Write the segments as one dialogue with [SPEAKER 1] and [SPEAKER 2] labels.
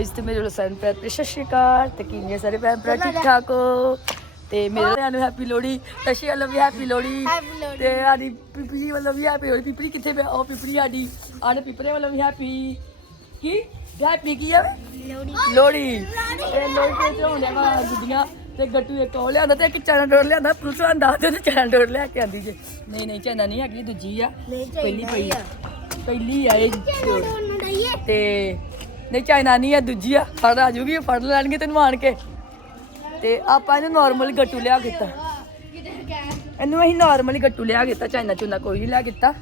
[SPEAKER 1] ਇਸ ਤੇ ਮੇਰੇ ਵੱਲੋਂ ਸਾਰਿਆਂ ਨੂੰ ਪਿਆਰ ਭਰੀ ਸਤਿ ਸ਼੍ਰੀ ਅਕਾਲ ਤੇ ਕਿਵੇਂ ਸਾਰੇ ਭੈਣ ਭਰਾ ਠੀਕ ਠਾਕ ਹੋ? ਤੇ ਮੇਰੇ ਭੈਣ ਨੂੰ ਹੈਪੀ ਲੋਹੜੀ ਤਸ਼ੀ ਵੱਲੋਂ ਵੀ ਹੈਪੀ ਲੋਹੜੀ। ਤੇ ਸਾਡੀ ਪਿਪਰੀ ਵੱਲੋਂ ਵੀ ਹੈਪੀ ਲੋਹੜੀ। ਪਿਪਰੀ ਕਿੱਥੇ ਪਿਆ? ਉਹ ਪਿਪਰੀ ਸਾਡੀ ਆੜੇ ਪਿਪਰੇ ਵੱਲੋਂ ਵੀ ਹੈਪੀ ਕੀ? ਹੈਪੀ ਕੀ ਆ
[SPEAKER 2] ਲੋੜੀ
[SPEAKER 1] ਲੋਹੜੀ। ਤੇ ਲੋਹੜੀ ਤੇ ਚੜਾਉਂਦੇ ਵਾ ਗੁੱਡੀਆਂ। ਤੇ ਗੱਟੂ ਇੱਕ ਉਹ ਲਿਆਂਦਾ ਤੇ ਇੱਕ ਚਨਾ ਡੋਰ ਲਿਆਂਦਾ। ਪੁਲਿਸ ਆਂਦਾ ਤੇ ਚਨਾ ਡੋਰ ਲੈ ਕੇ ਆਂਦੀ ਜੇ। ਨਹੀਂ ਨਹੀਂ ਚਨਾ ਨਹੀਂ ਹੈਗੀ ਦੂਜੀ ਆ। ਪਹਿਲੀ ਪਈ
[SPEAKER 2] ਆ।
[SPEAKER 1] ਪਹਿਲੀ ਆ ਇਹ ਤੇ ਨਹੀਂ ਚਾਈਨਾ ਨਹੀਂ ਆ ਦੂਜੀ ਆ, ਫੜ ਆ ਜੂਗੀ, ਫੜ ਲੈਣਗੇ ਤੈਨੂੰ ਆਣ ਕੇ। ਤੇ ਆਪਾਂ ਇਹਨੂੰ ਨਾਰਮਲ ਗੱਟੂ ਲਿਆ ਕੀਤਾ ਇਹਨੂੰ ਅਸੀਂ ਨਾਰਮਲੀ ਗੱਟੂ ਲਿਆ ਕੀਤਾ ਚਾਈਨਾ ਚੂਨਾ ਕੋਈ ਨਹੀਂ ਲਿਆ ਕੀਤਾ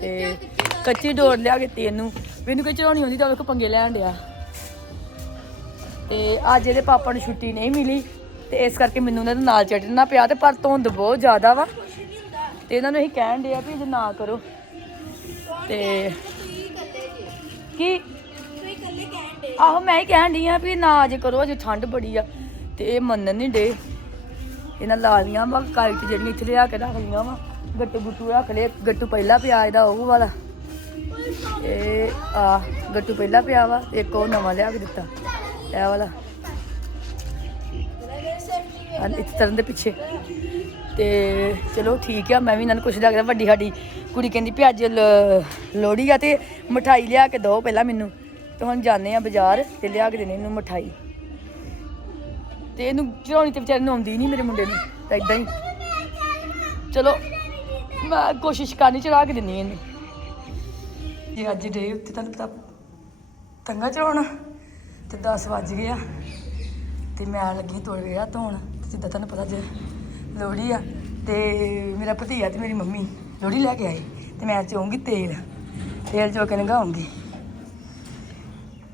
[SPEAKER 1] ਤੇ ਕੱਚੀ ਡੋਰ ਲਿਆ ਕੀਤੀ ਇਹਨੂੰ। ਮੈਨੂੰ ਇਹਨੂੰ ਕੋਈ ਚੜਾਉਣੀ ਹੁੰਦੀ ਤਾਂ ਉਹ ਪੰਗੇ ਲੈਣ ਡਿਆ। ਤੇ ਅੱਜ ਇਹਦੇ ਪਾਪਾ ਨੂੰ ਛੁੱਟੀ ਨਹੀਂ ਮਿਲੀ। ਤੇ ਇਸ ਕਰਕੇ ਮੈਨੂੰ ਉਹਨਾਂ ਦੇ ਨਾਲ ਚੜਨਾ ਪਿਆ ਤੇ ਪਰ ਧੁੰਦ ਬਹੁਤ ਜ਼ਿਆਦਾ ਵਾ। ਤੇ ਇਹਨਾਂ ਨੂੰ ਅਸੀਂ ਕਹਿਣ ਡਿਆ ਵੀ ਜੇ ਨਾ ਕਰੋ। ਤੇ ਕੀ ਆਹੋ ਮੈਂ ਹੀ ਕਹਿਣ ਡਈ ਆ ਵੀ ਨਾ ਅੱਜ ਕਰੋ, ਅਜੇ ਠੰਡ ਬੜੀ ਆ ਤੇ ਇਹ ਮੰਨਣ ਨਹੀਂ ਡੇ ਇਹਨਾਂ ਲਾ ਲੀਆਂ ਵਾ ਕਾਇਟ ਜਿਹੜੀਆਂ ਇੱਥੇ ਲਿਆ ਕੇ ਰੱਖ ਲੀਆਂ ਵਾ, ਗੱਟੂ ਗੁੱਟੂ ਰੱਖ ਲਏ, ਗੱਟੂ ਪਹਿਲਾਂ ਪਿਆ ਇਹਦਾ ਉਹ ਵਾਲਾ। ਇਹ ਆ ਗੱਟੂ ਪਹਿਲਾਂ ਪਿਆ ਵਾ, ਇੱਕ ਉਹ ਨਵਾਂ ਲਿਆ ਕੇ ਦਿੱਤਾ, ਇਹ ਵਾਲਾ। ਹਾਂ ਇਸ ਤਰ੍ਹਾਂ ਦੇ ਪਿੱਛੇ। ਤੇ ਚਲੋ ਠੀਕ ਆ, ਮੈਂ ਵੀ ਇਹਨਾਂ ਨੂੰ ਕੁਛ ਲੱਗਦਾ ਵੱਡੀ ਸਾਡੀ ਕੁੜੀ ਕਹਿੰਦੀ ਵੀ ਅੱਜ ਲ- ਲੋਹੜੀ ਆ ਤੇ ਮਠਾਈ ਲਿਆ ਕੇ ਦੋ ਪਹਿਲਾਂ ਮੈਨੂੰ। ਤੇ ਹੁਣ ਜਾਂਦੇ ਆ ਬਾਜ਼ਾਰ ਤੇ ਲਿਆ ਕੇ ਦੇਣੇ ਇਹਨੂੰ ਮਠਾਈ। ਤੇ ਇਹਨੂੰ ਚੜਾਉਣੀ ਤੇ ਵਿਚਾਰੇ ਨੂੰ ਆਉਂਦੀ ਨਹੀਂ ਮੇਰੇ ਮੁੰਡੇ ਨੂੰ, ਤਾਂ ਇਦਾਂ ਹੀ। ਚਲੋ, ਮੈਂ ਕੋਸ਼ਿਸ਼ ਕਰਨੀ ਚੜਾ ਕੇ ਦਿੰਨੀ ਇਹਨੂੰ। ਇਹ ਅੱਜ ਡੇ ਉੱਤੇ ਤੁਹਾਨੂੰ ਪਤਾ ਤੰਗਾ ਚੜਾਉਣਾ ਤੇ 10 ਵੱਜ ਗਏ ਆ, ਤੇ ਮੈਂ ਲੱਗੀ ਤੋੜ ਗਿਆ ਧੋਣ, ਤੇ ਜਿੱਦਾਂ ਤੁਹਾਨੂੰ ਪਤਾ ਜੇ ਲੋਹੜੀ ਆ, ਤੇ ਮੇਰਾ ਭਤੀਆ ਤੇ ਮੇਰੀ ਮੰਮੀ ਲੋਹੜੀ ਲੈ ਕੇ ਆਏ, ਤੇ ਮੈਂ ਚਾਹੂੰਗੀ ਤੇਲ ਤੇਲ ਚੋ ਕੇ ਨਗਾਉਂਗੀ।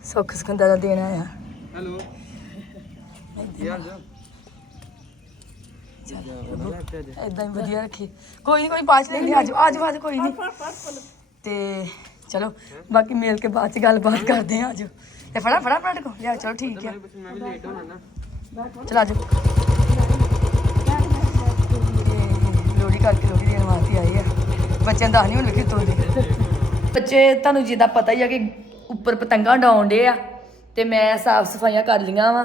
[SPEAKER 1] ਸੁੱਖ ਸਕੰਦਾ ਦਾ ਦੇਣਾ ਆ
[SPEAKER 3] ਹੈਲੋ। ਯਾਰ ਜਾ
[SPEAKER 1] ਇਦਾਂ ਹੀ ਵਧੀਆ ਰੱਖੀ। ਕੋਈ ਨਹੀਂ ਕੋਈ ਬਾਅਦ ਚ ਲੈਂਦੇ ਅੱਜ ਅੱਜ ਬਾਅਦ ਕੋਈ ਨਹੀਂ ਤੇ ਚਲੋ ਬਾਕੀ ਮਿਲ ਕੇ ਬਾਅਦ ਚ ਗੱਲਬਾਤ ਕਰਦੇ ਆ ਆਜੋ ਤੇ ਫੜਾ ਫੜਾ ਫੜਾ ਕੋ ਲਿਆ ਚਲੋ ਠੀਕ ਆ। ਚਲ ਆਜੋ ਲੋੜੀ ਕਰਕੇ ਲੋੜੀ ਦੇਣ ਵਾਸਤੇ ਆਏ ਆ। ਬੱਚਿਆਂ ਦਾ ਨਹੀਂ ਹੁਣ ਵੇਖੀ ਤੋਂਦੇ ਬੱਚੇ ਤੁਹਾਨੂੰ ਜਿੱਦਾਂ ਪਤਾ ਹੀ ਆ ਕਿ ਉੱਪਰ ਪਤੰਗਾਂ ਡਾਉਂਦੇ ਆ ਤੇ ਮੈਂ ਸਾਫ਼ ਸਫਾਈਆਂ ਕਰ ਲੀਆਂ ਵਾ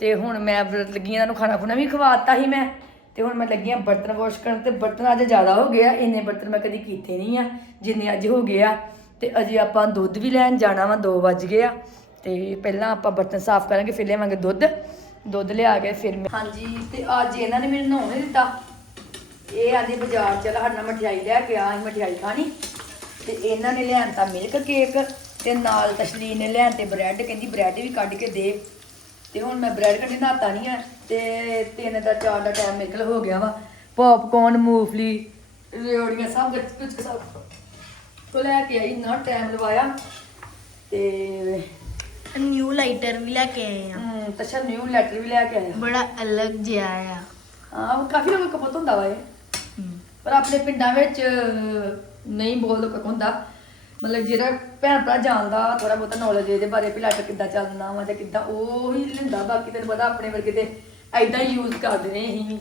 [SPEAKER 1] ਤੇ ਹੁਣ ਮੈਂ ਬ- ਲੱਗੀ ਇਹਨਾਂ ਨੂੰ ਖਾਣਾ ਖੁਣਾ ਵੀ ਖਵਾਤਾ ਸੀ ਮੈਂ ਤੇ ਹੁਣ ਮੈਂ ਲੱਗੀ ਆ ਬਰਤਨ ਵਾਸ਼ ਕਰਨ ਤੇ ਬਰਤਨ ਅੱਜ ਜ਼ਿਆਦਾ ਹੋ ਗਏ ਆ, ਇੰਨੇ ਬਰਤਨ ਮੈਂ ਕਦੀ ਕੀਤੇ ਨਹੀਂ ਆ, ਜਿੰਨੇ ਅੱਜ ਹੋ ਗਏ ਆ ਤੇ ਅਜੇ ਆਪਾਂ ਦੁੱਧ ਵੀ ਲੈਣ ਜਾਣਾ ਵਾ 2 ਵੱਜ ਗਏ ਆ ਤੇ ਪਹਿਲਾਂ ਆਪਾਂ ਬਰਤਨ ਸਾਫ਼ ਕਰਾਂਗੇ, ਫਿਰ ਲਿਆਵਾਂਗੇ ਦੁੱਧ ਦੁੱਧ ਲਿਆ ਕੇ ਫਿਰ ਮੈਂ ਹਾਂਜੀ, ਤੇ ਅੱਜ ਇਹਨਾਂ ਨੇ ਮੈਨੂੰ ਨਹਾਉਣ ਨਹੀਂ ਦਿੱਤਾ। ਇਹ ਆਂਦੇ ਬਾਜ਼ਾਰ ਚੱਲ, ਸਾਡੇ ਨਾਲ ਮਠਿਆਈ ਲੈ ਕੇ ਆਈ ਮਠਿਆਈ ਖਾਣੀ ਤੇ ਇਹਨਾਂ ਨੇ ਲਿਆਂਤਾ ਮਿਲਕ ਕੇਕ ਤੇ ਨਾਲ ਤਸ਼ਲੀਨ ਨੇ ਲਿਆਂਤੇ ਬ੍ਰੈਡ ਕਹਿੰਦੀ ਬ੍ਰੈਡ ਵੀ ਕੱਢ ਕੇ ਦੇ। ਤੇ ਹੁਣ ਮੈਂ ਬ੍ਰੈਡ ਕੱਢੀ ਨਹਾਤਾ ਨਹੀਂ ਆ ਤੇ ਤਿੰਨ ਦਾ ਚਾਰ ਦਾ ਟਾਈਮ ਨਿਕਲ ਹੋ ਗਿਆ ਵਾ। ਪੌਪਕੌਰਨ ਮੂੰਗਫਲੀ ਰਿਓੜੀਆਂ ਸਭ ਕੁਝ ਕੁਝ ਸਭ ਤੋਂ ਲੈ ਕੇ ਆਈ ਨਾ ਟਾਈਮ ਲਵਾਇਆ। ਤੇ
[SPEAKER 2] ਨਿਊ ਲਾਈਟਰ ਵੀ ਲੈ ਕੇ ਆਏ ਆ।
[SPEAKER 1] ਹਮ, ਤਸ਼ਾ ਨਿਊ ਲੈਟਰ ਵੀ ਲੈ ਕੇ ਆਇਆ।
[SPEAKER 2] ਬੜਾ ਅਲੱਗ ਜਿਹਾ ਆ।
[SPEAKER 1] ਹਾਂ ਉਹ ਕਾਫੀ ਲੋਕਾਂ ਕੋਲ ਹੁੰਦਾ ਵਾ ਇਹ। ਪਰ ਆਪਣੇ ਪਿੰਡਾਂ ਵਿੱਚ ਨਹੀਂ ਬਹੁਤ ਲੋਕਾਂ ਕੋਲ ਹੁੰਦਾ। ਮਤਲਬ ਜਿਹੜਾ ਭੈਣ ਭਰਾ ਜਾਣਦਾ ਥੋੜਾ ਬਹੁਤਾ ਨੌਲੇਜ ਇਹਦੇ ਬਾਰੇ ਵੀ ਲੱਟ ਕਿੱਦਾਂ ਚੱਲਣਾ ਵਾ ਜਾਂ ਕਿੱਦਾਂ ਉਹ ਹੀ ਲੈਂਦਾ ਬਾਕੀ ਤੈਨੂੰ ਪਤਾ ਆਪਣੇ ਵਰਗੇ ਤੇ ਐਦਾਂ ਯੂਜ਼ ਕਰਦੇ ਨੇ ਅਸੀਂ।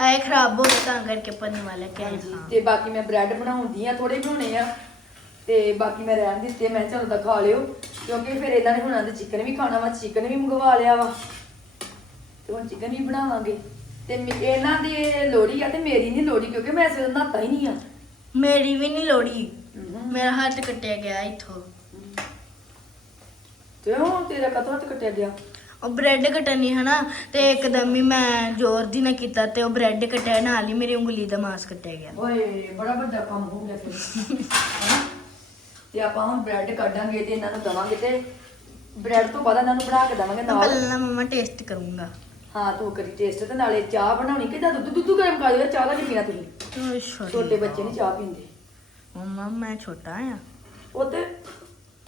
[SPEAKER 2] ਆਏ ਖਰਾਬ ਹੋ ਗਿਆ ਤਾਂ ਕਰਕੇ ਪੰਨੇ ਵਾਲਾ ਕੇ ਆਏ ਹਾਂ
[SPEAKER 1] ਤੇ ਬਾਕੀ ਮੈਂ ਬ੍ਰੈਡ ਬਣਾਉਂਦੀ ਆ ਥੋੜੇ ਬਣਾਉਣੇ ਆ। ਤੇ ਬਾਕੀ ਮੈਂ ਰਹਿਣ ਦਿੱਤੇ ਮੈਂ ਕਿਹਾ ਚਲੋ ਤਾਂ ਖਾ ਲਿਓ। ਕਿਉਂਕਿ ਫਿਰ ਇਹਨਾਂ ਨੇ ਹੁਣ ਆਂਦੇ ਚਿਕਨ ਵੀ ਖਾਣਾ ਵਾ ਚਿਕਨ ਵੀ ਮੰਗਵਾ ਲਿਆ ਵਾ। ਤੇ ਹੁਣ ਚਿਕਨ ਵੀ ਬਣਾਵਾਂਗੇ। ਤੇ ਮੇ- ਇਹਨਾਂ ਦੀ ਲੋੜੀ ਆ ਤੇ ਮੇਰੀ ਨਹੀਂ ਲੋੜੀ ਕਿਉਂਕਿ ਮੈਂ ਸਵੇਰ ਨਹਾਤਾ ਹੀ ਨਹੀਂ ਆ।
[SPEAKER 2] ਮੇਰੀ ਵੀ ਨਹੀਂ ਲੋੜੀ। ਮੇਰਾ ਹੱਥ ਕੱਟਿਆ ਗਿਆ ਇੱਥੋਂ।
[SPEAKER 1] ਤੇ ਉਹ ਤੇਰਾ ਕਦੋਂ ਹੱਥ ਕੱਟਿਆ ਗਿਆ?
[SPEAKER 2] ਉਹ ਬ੍ਰੈਡ ਕੱਟਣੀ ਹਨਾ ਤੇ ਇੱਕਦਮ ਹੀ ਮੈਂ ਜ਼ੋਰ ਦੀ ਨਾ ਕੀਤਾ ਤੇ ਉਹ ਬ੍ਰੈਡ ਕੱਟਿਆ ਨਾਲ ਹੀ ਮੇਰੀ ਉਂਗਲੀ ਦਾ ਮਾਸ ਕੱਟਿਆ ਗਿਆ।
[SPEAKER 1] ਓਏ ਬੜਾ ਵੱਡਾ ਕੰਮ ਹੋ ਗਿਆ ਫਿਰ ਹਨਾ? ਤੇ ਆਪਾਂ ਹੁਣ ਬ੍ਰੈਡ ਕੱਢਾਂਗੇ ਤੇ ਇਹਨਾਂ ਨੂੰ ਦਵਾਂਗੇ ਤੇ ਬ੍ਰੈਡ ਤੋਂ ਬਾਅਦ ਇਹਨਾਂ ਨੂੰ ਬਣਾ ਕੇ ਦਵਾਂਗੇ ਨਾਲ।
[SPEAKER 2] ਪਹਿਲਾਂ ਮਮਾ ਟੇਸਟ ਕਰੂੰਗਾ।
[SPEAKER 1] ਹਾਂ ਤੂੰ ਕਰੀ ਟੇਸਟ ਤੇ ਨਾਲੇ ਚਾਹ ਬਣਾਉਣੀ ਕਿਦਾਂ ਦੁੱਧ ਦੁੱਧ ਗਰਮ ਕਰ ਦਿਓ ਚਾਹ ਦਾ ਕੀ ਪੀਣਾ ਤੁਸੀਂ ਛੋਟੇ ਬੱਚੇ ਨਹੀਂ ਚਾਹ ਪੀਂਦੇ।
[SPEAKER 2] ਮਮਾ ਮੈਂ ਛੋਟਾ ਆ।
[SPEAKER 1] ਉਹ ਤੇ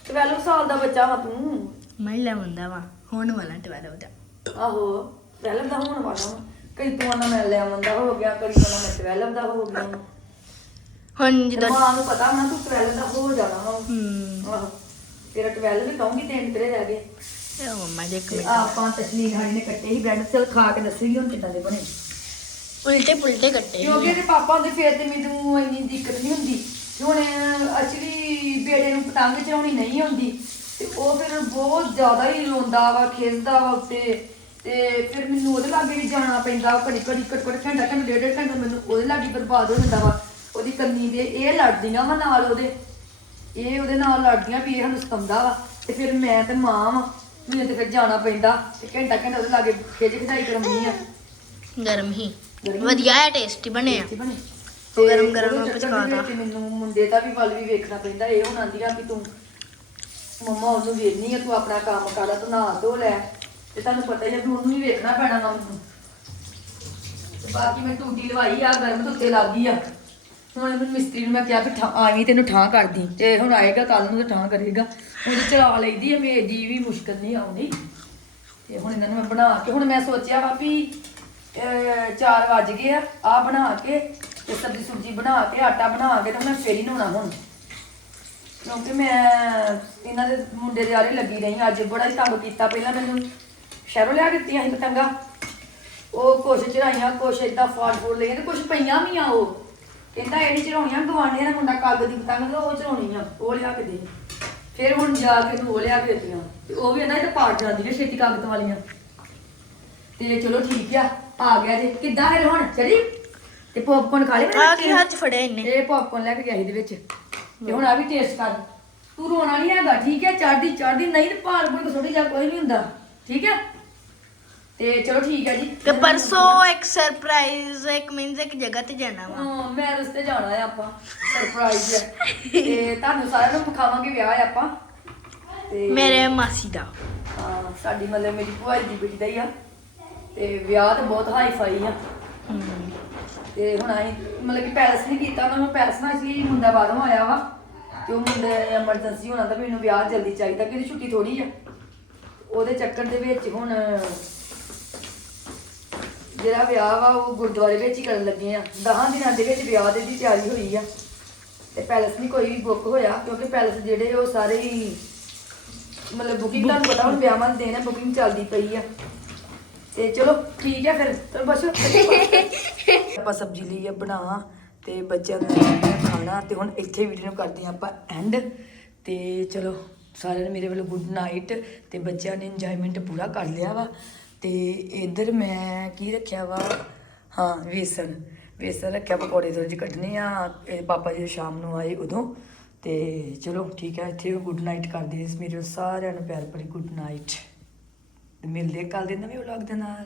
[SPEAKER 1] 12 ਸਾਲ ਦਾ ਬੱਚਾ ਵਾ ਤੂੰ।
[SPEAKER 2] ਮੈਂ ਲੈਵੰਦਾ ਵਾ ਹੋਣ ਵਾਲਾ 12 ਦਾ।
[SPEAKER 1] ਆਹੋ 12 ਦਾ ਹੋਣ ਵਾਲਾ ਵਾ। ਕਈ ਤੂੰ ਨਾ ਮੈਂ ਲੈ ਆਉਂਦਾ ਹੋ ਗਿਆ ਕਈ ਤੂੰ ਮੈਂ 12 ਦਾ ਹੋ ਗਿਆ।
[SPEAKER 2] ਹੁਣ
[SPEAKER 1] ਤੇ
[SPEAKER 2] ਜਦੋਂ
[SPEAKER 1] ਮਾਂ ਨੂੰ ਪਤਾ ਹੋਣਾ ਤੂੰ 12 ਦਾ ਹੋ ਜਾਣਾ ਵਾ।
[SPEAKER 2] ਹਮ
[SPEAKER 1] ਆਹੋ ਤੇਰਾ 12 ਵੀ ਕਹੂੰਗੀ ਤਿੰਨ ਤੇਰੇ ਰਹਿ ਗਏ।
[SPEAKER 2] ਇਹ ਮਮਾ ਦੇ ਇੱਕ
[SPEAKER 1] ਤੇ
[SPEAKER 2] ਮਿੰਟ।
[SPEAKER 1] ਆਪਾਂ ਤਸਲੀਨ ਹਾੜੀ ਨੇ ਕੱਟੇ ਸੀ ਬ੍ਰੈਡ ਚਲ ਖਾ ਕੇ ਦੱਸੇਗੀ ਹੁਣ ਕਿੱਦਾਂ ਦੇ ਬਣੇ।
[SPEAKER 2] ਉਲਟੇ ਪੁਲਟੇ ਕੱਟੇ
[SPEAKER 1] ਕਿਉਂਕਿ ਇਹਦੇ ਪਾਪਾ ਦੇ ਫੇਰ ਤੇ ਮੈਨੂੰ ਇੰਨੀ ਦਿੱਕਤ ਨਹੀਂ ਹੁੰਦੀ। ਤੇ ਹੁਣ ਐਕਚੁਅਲੀ ਬੇੜੇ ਨੂੰ ਪਤੰਗ ਚੜਾਉਣੀ ਨਹੀਂ ਆਉਂਦੀ। ਤੇ ਉਹ ਫਿਰ ਬਹੁਤ ਜ਼ਿਆਦਾ ਹੀ ਰੋਂਦਾ ਵਾ ਖੇਸਦਾ ਵਾ ਉੱਤੇ। ਤੇ ਫਿਰ ਮੈਨੂੰ ਉਹਦੇ ਲਾਗੇ ਵੀ ਜਾਣਾ ਪੈਂਦਾ ਘੜੀ ਘੜੀ ਘਟ ਘਟ ਘੰਟਾ ਘੰਟਾ ਡੇਢ ਡੇਢ ਘੰਟਾ ਮੈਨੂੰ ਉਹਦੇ ਲਾਗੇ ਬਰਬਾਦ ਹੋ ਜਾਂਦਾ ਵਾ। ਉਹਦੀ ਕੰਨੀ ਦੇ ਇਹ ਲੜਦੀਆਂ ਵਾ ਨਾਲ ਉਹਦੇ। ਇਹ ਉਹਦੇ ਨਾਲ ਲੜਦੀਆਂ ਵੀ ਇਹ ਸਾਨੂੰ ਸਤਾਉਂਦਾ ਵਾ। ਤੇ ਫਿਰ ਮੈਂ ਤੇ ਮਾਂ ਵਾ ਮੈਨੂੰ ਤੇ ਫਿਰ ਜਾਣਾ ਪੈਂਦਾ। ਤੇ ਘੰਟਾ ਘੰਟਾ ਉਹਦੇ ਲਾਗੇ ਖੇਜ ਖਿਡਾਈ ਕਰਮੀ ਆ।
[SPEAKER 2] ਗਰਮ ਹੀ। ਵਧੀਆ ਹੈ ਟੇਸਟੀ ਬਣੇ ਆ
[SPEAKER 1] ਟੇਸਟੀ ਬਣੇ
[SPEAKER 2] ਉਹ ਗਰਮ
[SPEAKER 1] ਤੇ
[SPEAKER 2] ਗਰਮ
[SPEAKER 1] ਉਹਦੇ ਚੱਕਰ
[SPEAKER 2] ਪਚਕਾ
[SPEAKER 1] ਦੇ
[SPEAKER 2] ਤਾ।
[SPEAKER 1] ਵਿੱਚ ਮੈਨੂੰ ਮੁੰਡੇ ਦਾ ਵੀ ਵੱਲ ਵੀ ਵੇਖਣਾ ਪੈਂਦਾ। ਇਹ ਹੁਣ ਆਂਦੀ ਆ ਕਿ ਤੂੰ ਮੰਮਾ ਉਹਨੂੰ ਵੇਖਣੀ ਆ ਤੂੰ ਆਪਣਾ ਕੰਮ ਕਰ ਤੂੰ ਨਹਾ ਧੋ ਲੈ। ਤੇ ਤੁਹਾਨੂੰ ਪਤਾ ਹੀ ਆ ਵੀ ਉਹਨੂੰ ਵੀ ਵੇਖਣਾ ਪੈਣਾ ਵਾ ਮੈਨੂੰ ਤੇ ਬਾਕੀ ਮੈਂ ਟੂਟੀ ਲਵਾਈ ਆ ਗਰਮ ਤੋਂ ਉੱਤੇ ਲੱਗ ਗਈ ਆ। ਹੁਣ ਮੈਨੂੰ ਮਿਸਤਰੀ ਨੂੰ ਮੈਂ ਕਿਹਾ ਵੀ ਠਾਂ ਆਵੀਂ ਤੈਨੂੰ ਠਾਂ ਕਰਦੀ। ਤੇ ਹੁਣ ਆਏਗਾ ਕੱਲ ਨੂੰ ਤੇ ਠਾਂ ਕਰੇਗਾ। ਉਹਦੇ ਚਲਾ ਲਈਦੀ ਆ ਮੇਰੀ ਵੀ ਮੁਸ਼ਕਲ ਨਹੀਂ ਆਉਂਦੀ। ਤੇ ਹੁਣ ਇਹਨਾਂ ਨੂੰ ਮੈਂ ਬਣਾ ਕੇ ਹੁਣ ਮੈਂ ਸੋਚਿਆ ਵਾ ਵੀ 4 ਵਜ ਗਏ ਆ ਆ ਬਣਾ ਕੇ ਤੇ ਸਬਜ਼ੀ ਸੁਬਜੀ ਬਣਾ ਕੇ, ਆਟਾ ਬਣਾ ਕੇ ਤੇ ਮੈਂ ਫੇਰ ਹੀ ਨਹਾਉਣਾ ਹੁਣ। ਕਿਉਂਕਿ ਮੈਂ ਇਹਨਾਂ ਦੇ ਮੁੰਡੇ ਦੇ ਆਰੇ ਲੱਗੀ ਰਹੀ ਅੱਜ ਬੜਾ ਹੀ ਤੰਗ ਕੀਤਾ ਪਹਿਲਾਂ ਮੈਨੂੰ। ਸ਼ਹਿਰੋਂ ਲਿਆ ਦਿੱਤੀਆਂ ਸੀ ਪਤੰਗਾ। ਉਹ ਕੁਛ ਚੜਾਈਆਂ ਕੁਛ ਏਦਾਂ ਫਾੜ ਫੋੜ ਲਈਆਂ ਤੇ ਕੁਛ ਪਈਆਂ ਵੀ ਆ ਉਹ। ਕਹਿੰਦਾ ਇਹ ਨਹੀਂ ਚੜਾਉਣੀਆਂ ਗਵਾਂਢੀਆਂ ਦਾ ਮੁੰਡਾ ਕਾਗਜ਼ ਦੀ ਪਤੰਗ ਉਹ ਚੜਾਉਣੀ ਆ, ਉਹ ਲਿਆ ਕੇ ਦੇ। ਫਿਰ ਹੁਣ ਜਾ ਕੇ ਉਹਨੂੰ ਉਹ ਲਿਆ ਕੇ ਦਿੱਤੀਆਂ। ਤੇ ਉਹ ਵੀ ਇਹਨਾਂ ਇਹ ਤਾਂ ਪਾੜ ਜਾਂਦੀਆਂ ਛੇਤੀ ਕਾਗਜ਼ ਵਾਲੀਆਂ। ਤੇ ਚਲੋ ਠੀਕ ਆ ਆ ਗਿਆ ਜੀ। ਕਿੱਦਾਂ ਹੈ ਹੁਣ? ਚੜੀ ਤੇ ਪੌਪਕੌਰਨ ਖਾ ਲਏ ਮੇਰੇ
[SPEAKER 2] ਆ
[SPEAKER 1] ਬੱਚੇ
[SPEAKER 2] ਕੀ
[SPEAKER 1] ਨੇ?
[SPEAKER 2] ਹੱਥ ਫੜਿਆ ਇਹਨੇ?
[SPEAKER 1] ਇਹ ਪੌਪਕੌਰਨ ਲੈ ਕੇ ਗਿਆ ਇਹਦੇ ਵਿੱਚ। ਤੇ ਹੁਣ ਆ ਵੀ ਟੇਸਟ ਕਰ। ਤੂੰ ਰੋਣਾ ਨਹੀਂ ਹੈਗਾ ਠੀਕ ਹੈ? ਚੜਦੀ ਚੜਦੀ ਨਹੀਂ ਤੇ ਭਾਰ ਭੁਰ ਥੋੜੀ ਜਾ ਕੋਈ ਨਹੀਂ ਹੁੰਦਾ। ਠੀਕ ਹੈ? ਤੇ ਚਲੋ ਠੀਕ ਹੈ ਜੀ।
[SPEAKER 2] ਤੇ ਪਰਸੋਂ ਇੱਕ ਸਰਪ੍ਰਾਈਜ਼ ਇੱਕ ਮੀਨਸ ਇੱਕ ਜਗ੍ਹਾ ਤੇ ਜਾਣਾ ਵਾ।
[SPEAKER 1] ਹਾਂ ਮੈਂ ਰਸਤੇ ਜਾਣਾ ਹੈ ਆਪਾਂ। ਸਰਪ੍ਰਾਈਜ਼ ਹੈ। ਤੇ ਤੁਹਾਨੂੰ ਸਾਰਿਆਂ ਨੂੰ ਵਿਖਾਵਾਂਗੇ ਵਿਆਹ ਹੈ ਆਪਾਂ। ਤੇ
[SPEAKER 2] ਮੇਰੇ ਮਾਸੀ ਦਾ।
[SPEAKER 1] ਹਾਂ ਸਾਡੀ ਮਤਲਬ ਮੇਰੀ ਭੂਆ ਦੀ ਬੇਟੀ ਦਾ ਹੀ ਆ। ਤੇ ਵਿਆਹ ਤੇ ਬਹੁਤ ਹਾਈ ਫਾਈ ਆ। ਤੇ ਹੁਣ ਅਸੀਂ ਮਤਲਬ ਕਿ ਪੈਲਸ ਨਹੀਂ ਕੀਤਾ ਉਹਨਾਂ ਨੂੰ ਪੈਲਸ ਨਾਲ ਸੀ ਮੁੰਡਾ ਬਾਹਰੋਂ ਆਇਆ ਵਾ, ਤੇ ਉਹ ਮੁੰਡੇ ਐਮਰਜੈਂਸੀ ਹੋਣਾ ਤਾਂ ਮੈਨੂੰ ਵਿਆਹ ਜਲਦੀ ਚਾਹੀਦਾ ਕਿ ਛੁੱਟੀ ਥੋੜੀ ਆ। ਉਹਦੇ ਚੱਕਰ ਦੇ ਵਿੱਚ ਹੁਣ, ਜਿਹੜਾ ਵਿਆਹ ਵਾ, ਉਹ ਗੁਰਦੁਆਰੇ ਵਿੱਚ ਹੀ ਕਰਨ ਲੱਗੇ ਆ। 10 ਦਿਨਾਂ ਦੇ ਵਿੱਚ ਵਿਆਹ ਦੇ ਦੀ ਤਿਆਰੀ ਹੋਈ ਆ। ਤੇ ਪੈਲਸ ਨਹੀਂ ਕੋਈ ਵੀ ਬੁੱਕ ਹੋਇਆ, ਕਿਉਂਕਿ ਪੈਲਸ ਜਿਹੜੇ ਉਹ ਸਾਰੇ ਹੀ, ਮਤਲਬ ਬੁਕਿੰਗ ਤੁਹਾਨੂੰ ਪਤਾ ਹੁਣ ਵਿਆਹਾਂ ਦੇ ਦਿਨ ਬੁਕਿੰਗ ਚੱਲਦੀ ਪਈ ਆ। ਤੇ ਚਲੋ, ਠੀਕ ਹੈ ਫਿਰ। ਚਲੋ ਬਸ। ਆਪਾਂ ਸਬਜ਼ੀ ਲਈ ਆ, ਬਣਾ ਤੇ ਬੱਚਿਆਂ ਨੇ ਖਾਣਾ ਤੇ ਹੁਣ ਇੱਥੇ ਵੀਡੀਓ ਨੂੰ ਕਰਦੇ ਹਾਂ ਆਪਾਂ ਐਂਡ ਤੇ ਚਲੋ ਸਾਰਿਆਂ ਨੇ ਮੇਰੇ ਵੱਲੋਂ ਗੁੱਡ ਨਾਈਟ ਤੇ ਬੱਚਿਆਂ ਨੇ ਇੰਜੋਇਮੈਂਟ ਪੂਰਾ ਕਰ ਲਿਆ ਵਾ ਤੇ ਇਧਰ ਮੈਂ ਕੀ ਰੱਖਿਆ ਵਾ? ਹਾਂ, ਵੇਸਣ ਵੇਸਣ ਰੱਖਿਆ, ਪਕੌੜੇ ਥੋੜੇ ਜਿਹੇ ਕੱਢਣੇ ਆ, ਇਹ ਪਾਪਾ ਜੀ ਸ਼ਾਮ ਨੂੰ ਆਏ ਉਦੋਂ ਤੇ ਚਲੋ ਠੀਕ ਹੈ ਇੱਥੇ ਗੁੱਡ ਨਾਈਟ ਕਰਦੇ ਹਾਂ ਮੇਰੇ ਸਾਰਿਆਂ ਨੂੰ ਪਿਆਰ ਭਰੀ ਗੁੱਡ ਨਾਈਟ ਮਿਲਦੇ ਕੱਲ ਦੇ ਨਵੇਂ ਵਲੌਗ ਦੇ ਨਾਲ।